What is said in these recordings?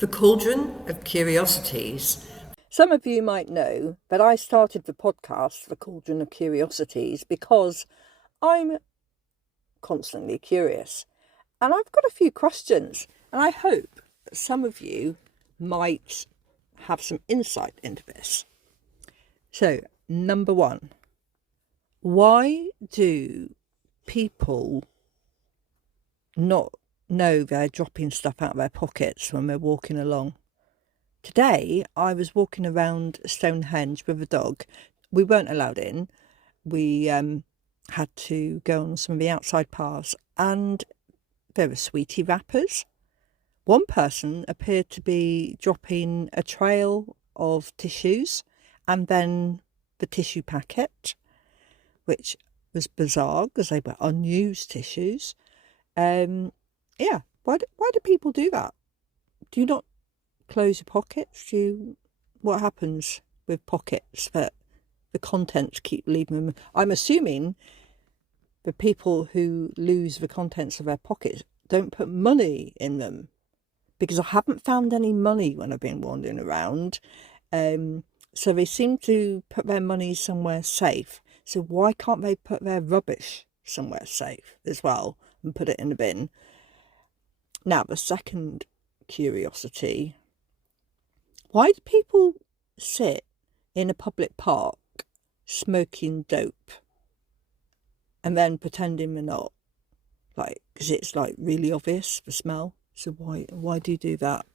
The Cauldron of Curiosities. Some of you might know that I started the podcast, The Cauldron of Curiosities, because I'm constantly curious. And I've got a few questions, and I hope that some of you might have some insight into this. So, number one, why do people not know they're dropping stuff out of their pockets when they're walking along? Today, I was walking around Stonehenge with a dog. We weren't allowed in. We had to go on some of the outside paths, and there were sweetie wrappers. One person appeared to be dropping a trail of tissues and then the tissue packet, which was bizarre because they were unused tissues. Why do people do that? Do you not close your pockets? What happens with pockets that the contents keep leaving them? I'm assuming the people who lose the contents of their pockets don't put money in them, because I haven't found any money when I've been wandering around. So they seem to put their money somewhere safe. So why can't they put their rubbish somewhere safe as well and put it in the bin? Now, the second curiosity: why do people sit in a public park smoking dope and then pretending they're not? Because it's really obvious, the smell. So why do you do that?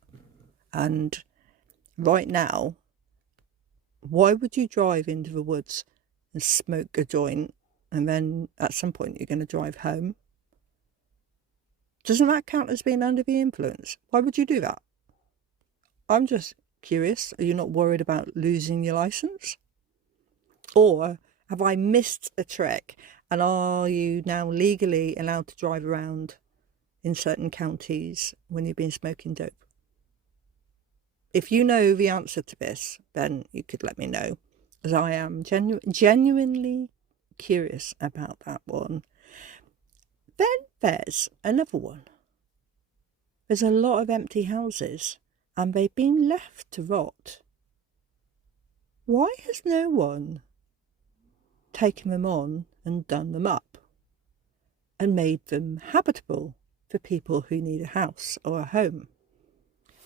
And right now, why would you drive into the woods and smoke a joint and then at some point you're going to drive home? Doesn't that count as being under the influence? Why would you do that? I'm just curious. Are you not worried about losing your license? Or have I missed a trick, and are you now legally allowed to drive around in certain counties when you've been smoking dope? If you know the answer to this, then you could let me know, as I am genuinely curious about that one. Then there's another one. There's a lot of empty houses, and they've been left to rot. Why has no one taken them on and done them up and made them habitable for people who need a house or a home?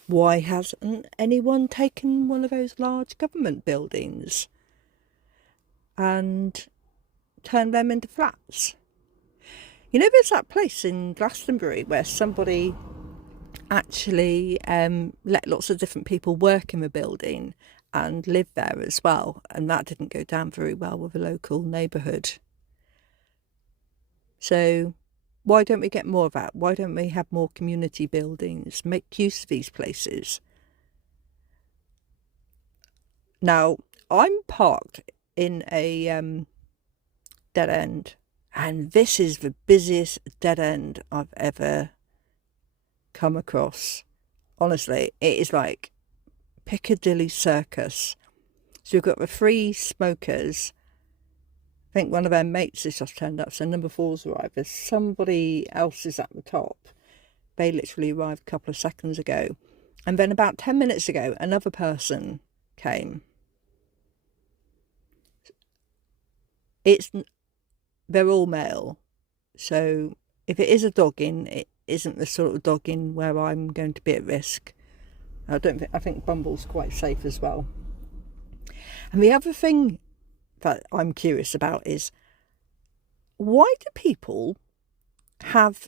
Why hasn't anyone taken one of those large government buildings and turned them into flats? You know, there's that place in Glastonbury where somebody actually let lots of different people work in the building and live there as well, and that didn't go down very well with the local neighbourhood. So why don't we get more of that? Why don't we have more community buildings? Make use of these places. Now, I'm parked in a dead end, and this is the busiest dead end I've ever come across. Honestly, it is like Piccadilly Circus. So you've got the three smokers. I think one of their mates has just turned up, so number 4's arrived. There's somebody else is at the top. They literally arrived a couple of seconds ago. And then about 10 minutes ago, another person came. They're all male. So if it is a dogging, it isn't the sort of dogging where I'm going to be at risk. I think Bumble's quite safe as well. And the other thing that I'm curious about is, why do people have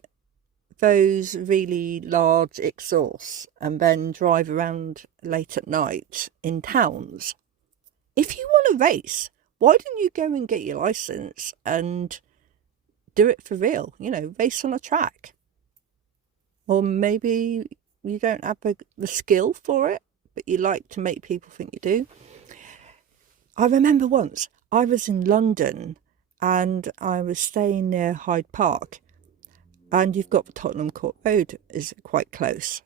those really large exhausts and then drive around late at night in towns? If you want to race, why don't you go and get your license and do it for real? Race on a track. Or maybe you don't have the skill for it, but you like to make people think you do. I remember once I was in London and I was staying near Hyde Park, and you've got the Tottenham Court Road is quite close.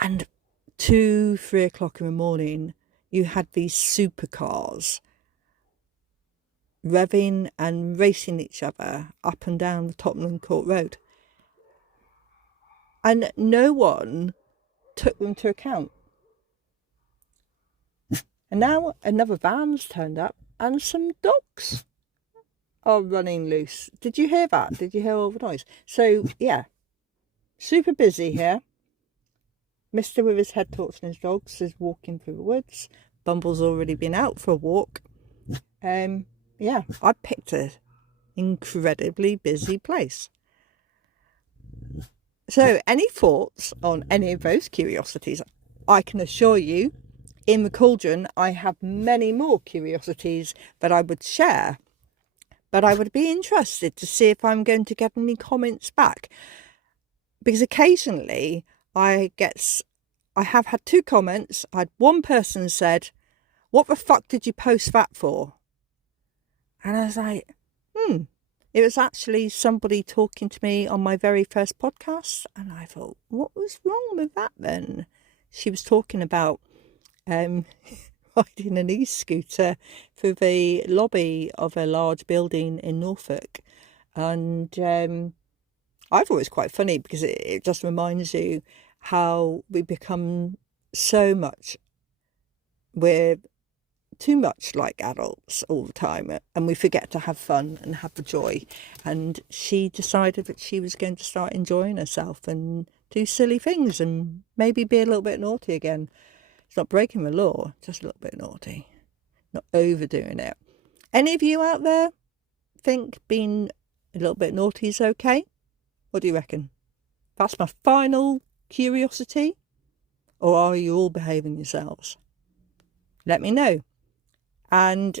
And 2-3 o'clock in the morning, you had these supercars revving and racing each other up and down the Tottenham Court Road. And no one took them to account. And now another van's turned up and some dogs are running loose. Did you hear that? Did you hear all the noise? So, yeah, super busy here. Mister with his head torch and his dogs is walking through the woods. Bumble's already been out for a walk. Yeah, I picked an incredibly busy place. So, any thoughts on any of those curiosities? I can assure you, in the Cauldron, I have many more curiosities that I would share. But I would be interested to see if I'm going to get any comments back. Because occasionally I have had 2 comments. I had one person said, "What the fuck did you post that for?" And I was like, It was actually somebody talking to me on my very first podcast. And I thought, what was wrong with that then? She was talking about riding an e-scooter through the lobby of a large building in Norfolk. And I thought it was quite funny because it just reminds you how we become we're too much like adults all the time, and we forget to have fun and have the joy. And she decided that she was going to start enjoying herself and do silly things and maybe be a little bit naughty again. It's not breaking the law, just a little bit naughty, not overdoing it. Any of you out there think being a little bit naughty is okay? What do you reckon? That's my final curiosity. Or are you all behaving yourselves? Let me know. And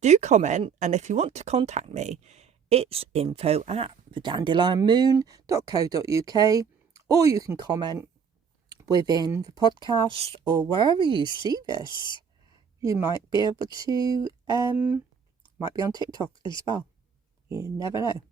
do comment. And if you want to contact me, it's info@thedandelion.moon.co.uk, or you can comment within the podcast or wherever you see this. You might be able to, might be on TikTok as well. You never know.